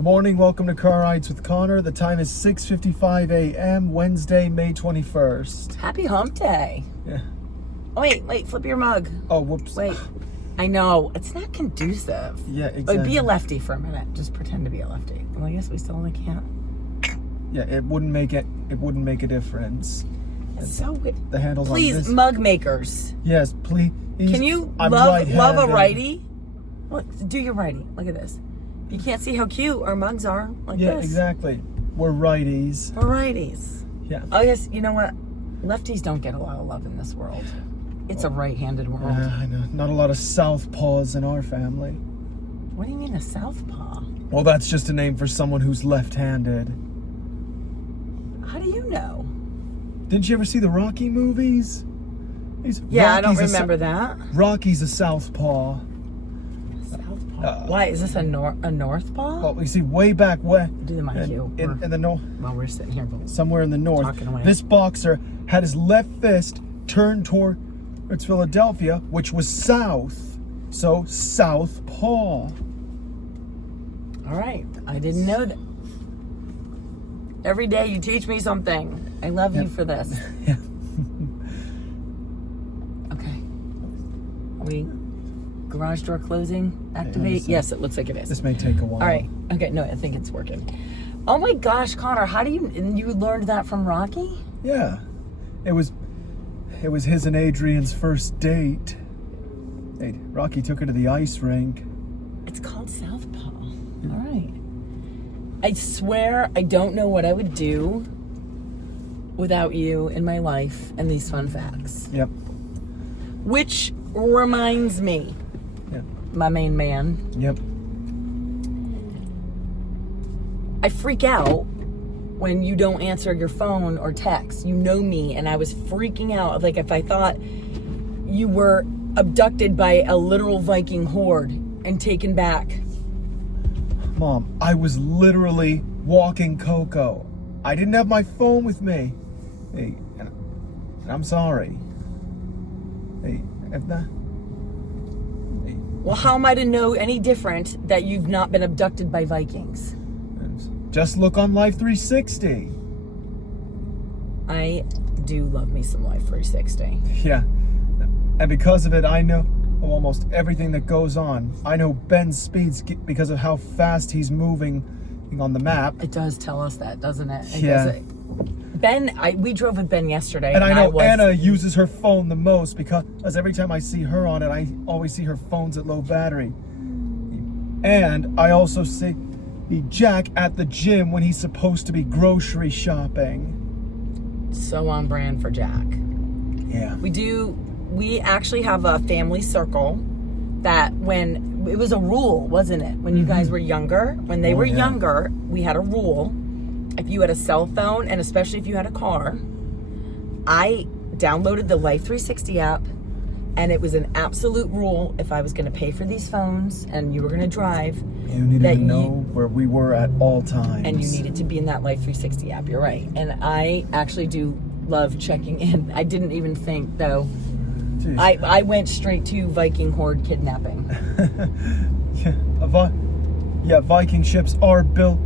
Good morning, welcome to Car Rides with Connor. The time is 6:55 a.m., Wednesday, May 21st. Happy hump day. Yeah. Oh, wait, flip your mug. Oh, whoops. Wait. I know, it's not conducive. Yeah, exactly. But be a lefty for a minute. Just pretend to be a lefty. Well, I guess we still only can't. Yeah, it wouldn't make a difference. It's so weird. The handle's Please, on this. mug makers. Yes, please. Can you I'm love a right-handed. righty? Look, do your righty. Look at this. You can't see how cute our mugs are. Like Yeah, this. exactly. We're righties. We're righties. Yeah. Oh, yes, you know what? Lefties don't get a lot of love in this world. It's a right-handed world. Yeah, I know. Not a lot of southpaws in our family. What do you mean a southpaw? Well, that's just a name for someone who's left-handed. How do you know? Didn't you ever see the Rocky movies? Yeah, I don't remember that. Rocky's a southpaw. Southpaw. Why is this a north paw? Well, we see way back Do the mic cue. in the north, While we're sitting here, somewhere in the north. Talking away. This boxer had his left fist turned towards Philadelphia, which was south. So southpaw. All right, I didn't know that. Every day you teach me something. I love you for this. Yeah. Okay. Are we garage door closing? Activate? Yes, it looks like it is. This may take a while. All right. Okay. No, I think it's working. Oh my gosh, Connor, how do you learned that from Rocky? Yeah. It was his and Adrian's first date. Hey, Rocky took her to the ice rink. It's called Southpaw. All right. I swear I don't know what I would do without you in my life and these fun facts. Yep. Which reminds me, Yep. my main man, Yep. I freak out when you don't answer your phone or text. You know me, and I was freaking out. Like if I thought you were abducted by a literal Viking horde and taken back. Mom, I was literally walking Coco. I didn't have my phone with me. Hey, and I'm sorry. Hey, if that. Hey, Well, how am I to know any different that you've not been abducted by Vikings? just look on Life 360. I do love me some Life 360. Yeah. And because of it, I know almost everything that goes on. I know Ben's speeds because of how fast he's moving on the map. It does tell us that, doesn't it? Yeah. Ben, we drove with Ben yesterday. And I know Anna uses her phone the most because every time I see her on it, I always see her phone's at low battery. And I also see Jack at the gym when he's supposed to be grocery shopping. So on brand for Jack. Yeah. We actually have a family circle that when it was a rule, wasn't it? When you guys were younger, when they were younger, we had a rule. If you had a cell phone, and especially if you had a car, I downloaded the Life 360 app, and it was an absolute rule if I was going to pay for these phones and you were going to drive. You needed to know where we were at all times. And you needed to be in that Life 360 app, you're right. And I actually do love checking in. I didn't even think, though. Jeez. I went straight to Viking horde kidnapping. Viking ships are built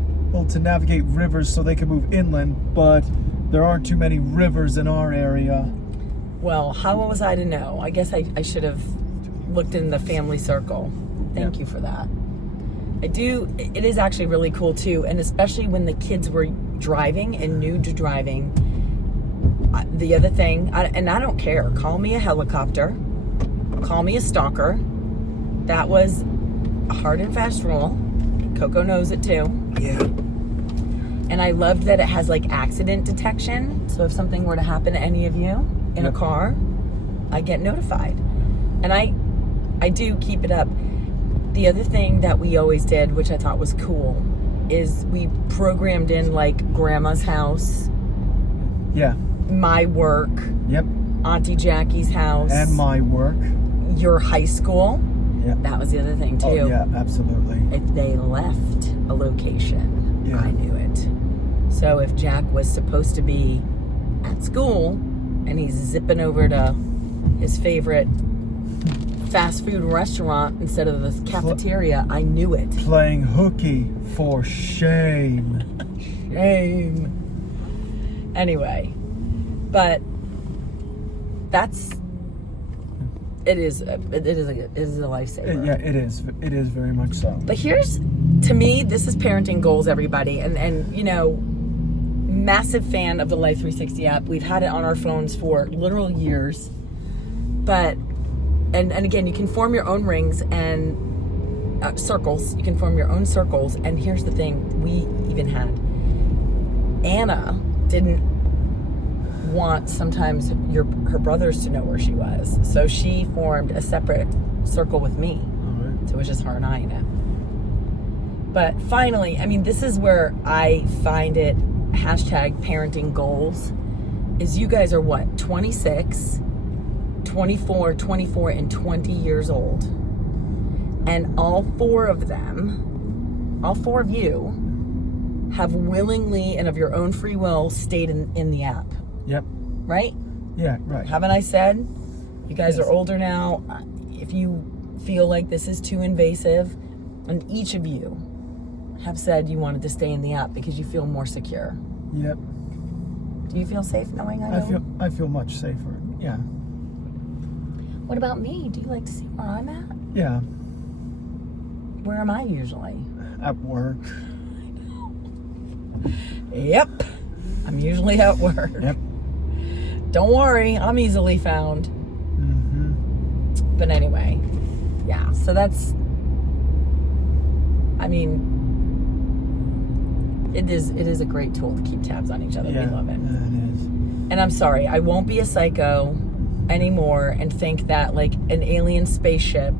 to navigate rivers so they can move inland, but there aren't too many rivers in our area. Well, how was I to know? I guess I should have looked in the family circle. Thank you for that. It is actually really cool too, and especially when the kids were driving and new to driving. The other thing, and I don't care, call me a helicopter, call me a stalker. That was a hard and fast rule. Coco knows it too. Yeah. And I loved that it has like accident detection. So if something were to happen to any of you in a car, I get notified. And I do keep it up. The other thing that we always did, which I thought was cool, is we programmed in like grandma's house. Yeah. My work. Yep. Auntie Jackie's house. And my work. Your high school. Yep. That was the other thing too. Oh, yeah, absolutely. If they left a location, I knew it. So if Jack was supposed to be at school and he's zipping over to his favorite fast food restaurant instead of the cafeteria, I knew it. Playing hooky for shame. Shame. Anyway, but it is a lifesaver. Yeah, it is. It is very much so. But to me, this is parenting goals, everybody. And you know, massive fan of the Life 360 app. We've had it on our phones for literal years. But, and again, you can form your own rings and circles. You can form your own circles. And here's the thing, we even had Anna didn't want sometimes her brothers to know where she was. So she formed a separate circle with me. All right. So it was just her and I in it. But finally, I mean, this is where I find it, #parenting goals, is you guys are what, 26, 24, 24, and 20 years old. And all four of you, have willingly and of your own free will stayed in the app. Yep. Right? Yeah, right. Haven't I said? You guys Yes. are older now. If you feel like this is too invasive, and each of you have said you wanted to stay in the app because you feel more secure. Yep. Do you feel safe knowing I know? I feel much safer. Yeah. What about me? Do you like to see where I'm at? Yeah. Where am I usually? At work. Yep. I'm usually at work. Yep. Don't worry, I'm easily found. Mm-hmm. But anyway, yeah, so that's, I mean, it is a great tool to keep tabs on each other. Yeah, We love it. yeah, it is. And I'm sorry, I won't be a psycho anymore and think that like an alien spaceship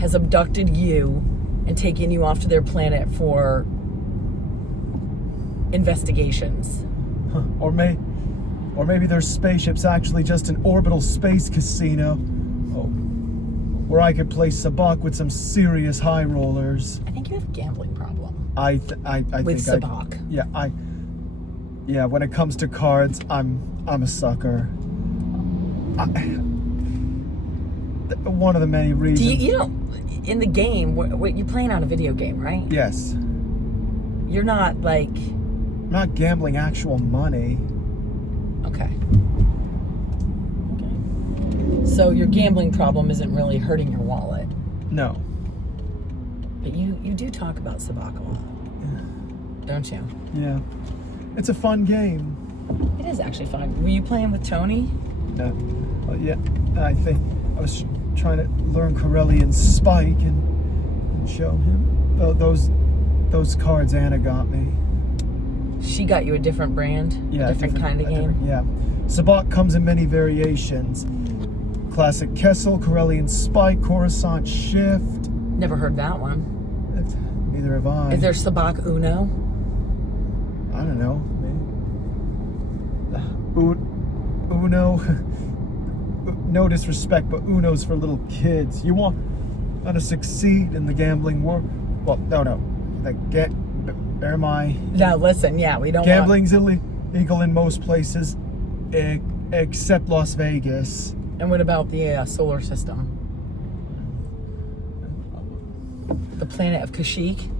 has abducted you and taken you off to their planet for investigations. Huh. Or maybe their spaceship's actually just an orbital space casino. Oh, where I could play sabacc with some serious high rollers. I think you have a gambling problem. I With think sabacc. Yeah, when it comes to cards, I'm a sucker. One of the many reasons. Do you know, in the game, you're playing on a video game, right? Yes. You're not like, I'm not gambling actual money. okay. So your gambling problem isn't really hurting your wallet. No. But you do talk about sabacc a lot, don't you? Yeah. It's a fun game. It is actually fun. Were you playing with Tony? Yeah. I think I was trying to learn Corellian Spike and show him. Those cards Anna got me. She got you a different brand? Yeah. A different kind of game? Yeah. Sabacc comes in many variations. Classic Kessel, Corellian Spike, Coruscant Shift. Never heard that one. Neither have I. Is there sabacc Uno? I don't know. Maybe. Uno. No disrespect, but Uno's for little kids. You want to succeed in the gambling world? Well, no. Bear my. No, listen, yeah, we don't Gambling's illegal in most places, except Las Vegas. And what about the solar system? The planet of Kashyyyk?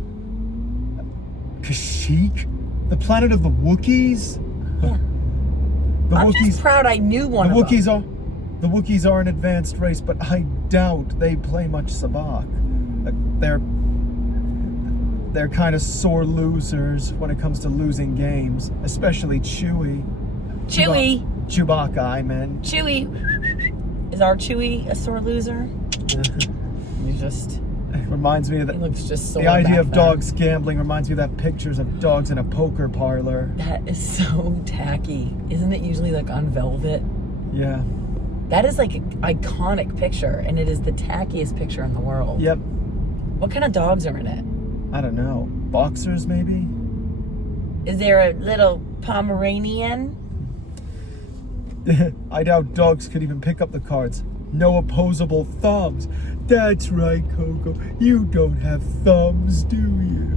Kashyyyk? The planet of the Wookiees? Yeah. I'm just proud I knew one of them. The Wookiees are an advanced race, but I doubt they play much sabacc. They're kind of sore losers when it comes to losing games, especially Chewie. Chewbacca, I meant. Chewie. Is our Chewie a sore loser? You just... It reminds me of He looks just sore the idea back of there. dogs gambling reminds me of that pictures of dogs in a poker parlor. That is so tacky. Isn't it usually like on velvet? Yeah. That is like an iconic picture, and it is the tackiest picture in the world. Yep. What kind of dogs are in it? I don't know. Boxers, maybe? Is there a little Pomeranian? I doubt dogs could even pick up the cards. No opposable thumbs. That's right, Coco. You don't have thumbs, do you?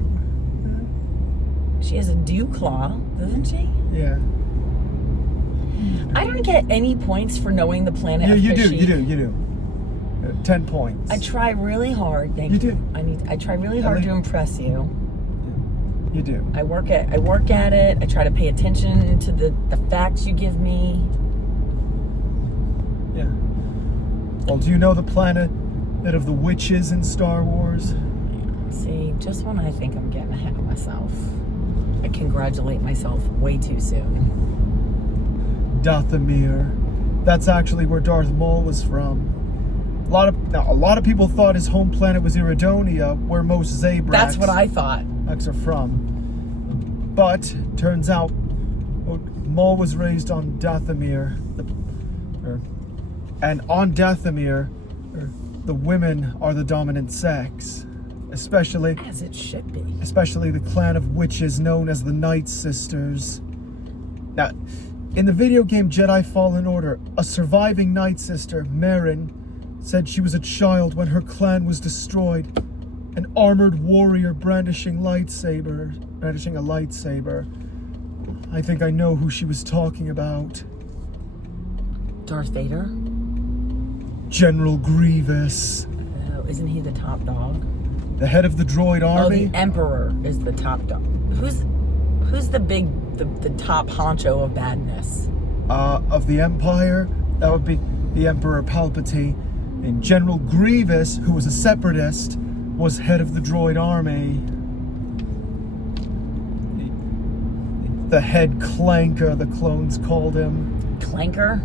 She has a dew claw, doesn't she? Yeah. I don't get any points for knowing the planet of You Kashyyyk. do. 10 points. I try really hard. Thank You you. do. I try really hard to impress you. You do. I work at it. I try to pay attention to the facts you give me. Yeah. Well, do you know the planet of the witches in Star Wars? See, just when I think I'm getting ahead of myself, I congratulate myself way too soon. Dathomir. That's actually where Darth Maul was from. A lot of people thought his home planet was Iridonia, where most Zabraks That's what I thought. are from. But turns out Maul was raised on Dathomir, and on Dathomir, the women are the dominant sex, especially As it should be. the clan of witches known as the Night Sisters. Now, in the video game Jedi Fallen Order, a surviving Night Sister, Merrin, said she was a child when her clan was destroyed. An armored warrior brandishing a lightsaber. I think I know who she was talking about. Darth Vader? General Grievous, Oh, isn't he the top dog? the head of the droid Oh, army. the Emperor is the top dog. Who's the top honcho of badness? Of the Empire, that would be the Emperor Palpatine. And General Grievous, who was a separatist, was head of the droid army. The head clanker, the clones called him. Clanker?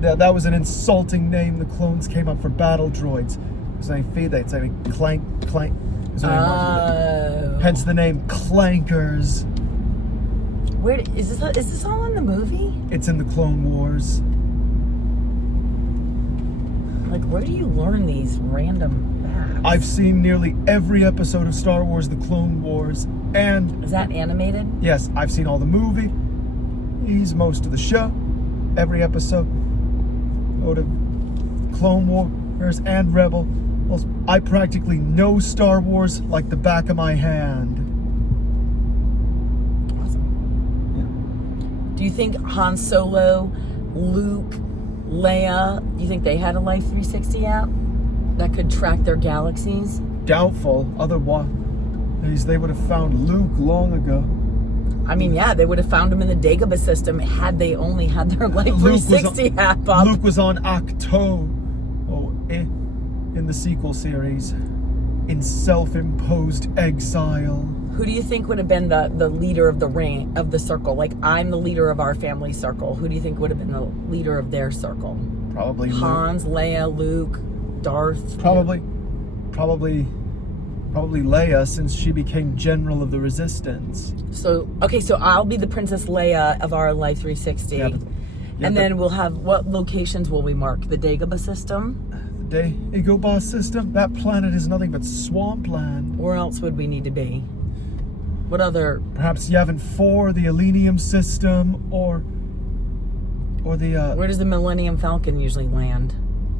That was an insulting name the clones came up for battle droids. His name they'd say clank, clank. His name was. Oh. Hence the name Clankers. Where is this all in the movie? It's in the Clone Wars. Like, where do you learn these random facts? I've seen nearly every episode of Star Wars: The Clone Wars, and Is that animated? yes, I've seen all the movies, most of the show, every episode of Clone Wars and Rebel. Well, I practically know Star Wars like the back of my hand. Awesome. Do you think Han Solo, Luke, Leia, do you think they had a Life 360 app that could track their galaxies? Doubtful. Otherwise, they would have found Luke long ago. I mean, yeah, they would have found him in the Dagobah system had they only had their Life 360 app up. Luke was on Ahch-To, in the sequel series, in self-imposed exile. Who do you think would have been the leader of the circle? Like, I'm the leader of our family circle. Who do you think would have been the leader of their circle? Probably Hans, Leia, Luke, Darth. Probably Leia, since she became General of the Resistance. So I'll be the Princess Leia of our Life 360. Yeah, and then we'll have, what locations will we mark? The Dagobah system? The Dagobah system? That planet is nothing but swampland. Where else would we need to be? What other? Perhaps Yavin 4, the Elenium system, or the Where does the Millennium Falcon usually land?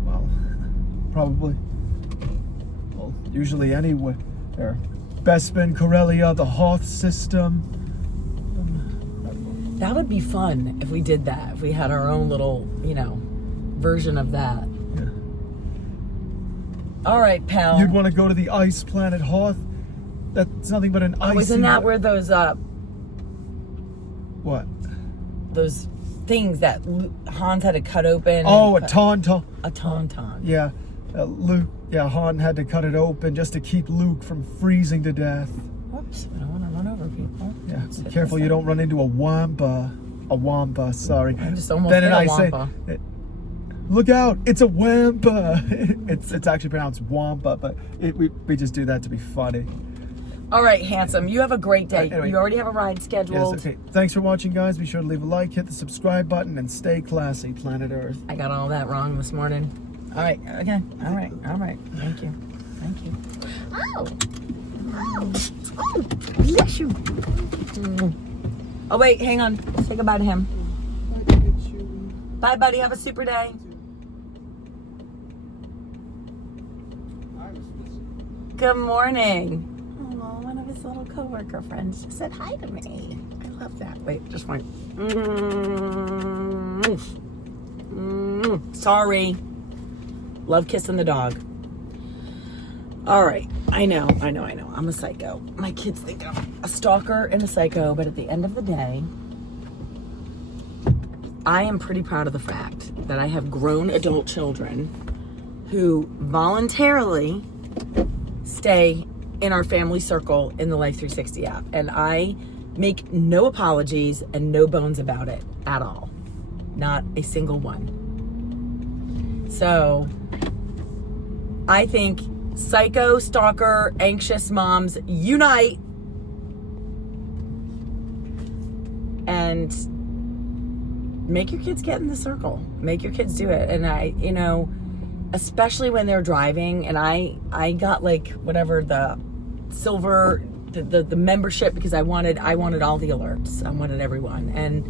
well, probably. Well, usually anywhere. There. Bespin, Corellia, the Hoth system. That would be fun if we did that. If we had our own little, version of that. Yeah. All right, pal. You'd want to go to the ice planet Hoth. That's nothing but an icy... Isn't that where those What? those things that Hans had to cut open? Oh, a and tauntaun. A tauntaun. Yeah, Han had to cut it open just to keep Luke from freezing to death. Whoops, we don't want to run over people. Yeah, Let's be hit careful this you up. don't run into a wampa, sorry. I just almost Then hit a I wampa. say, look out, it's a wampa. It's actually pronounced wampa, but we just do that to be funny. All right, handsome. You have a great day. Anyway. You already have a ride Yes, scheduled. okay. Thanks for watching, guys. Be sure to leave a like, hit the subscribe button, and stay classy, planet Earth. I got all that wrong this morning. All right. Okay. All right. Thank you. Oh, bless you. Oh wait, hang on. Say goodbye to him. Bye, buddy. Have a super day. Good morning. Oh, one of his little coworker friends just said hi to me. I love that. Wait, just wait. Sorry. Love kissing the dog. All right. I know. I'm a psycho. My kids think I'm a stalker and a psycho, but at the end of the day, I am pretty proud of the fact that I have grown adult children who voluntarily stay in our family circle in the Life 360 app. And I make no apologies and no bones about it at all. Not a single one. So I think psycho, stalker, anxious moms unite and make your kids get in the circle. Make your kids do it. And I, especially when they're driving, and I got like whatever the silver, the membership, because I wanted all the alerts. I wanted everyone. And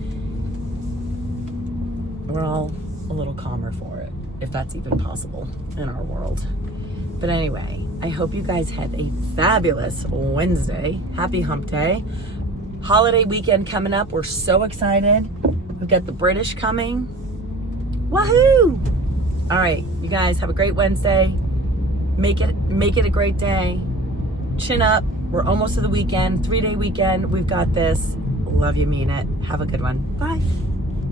we're all a little calmer for it, if that's even possible in our world. But anyway, I hope you guys had a fabulous Wednesday. Happy hump day. Holiday weekend coming up. We're so excited. We've got the British coming. Woohoo! All right, you guys have a great Wednesday. Make it a great day. Chin up. We're almost to the weekend. 3-day weekend. We've got this. Love you, mean it. Have a good one. Bye.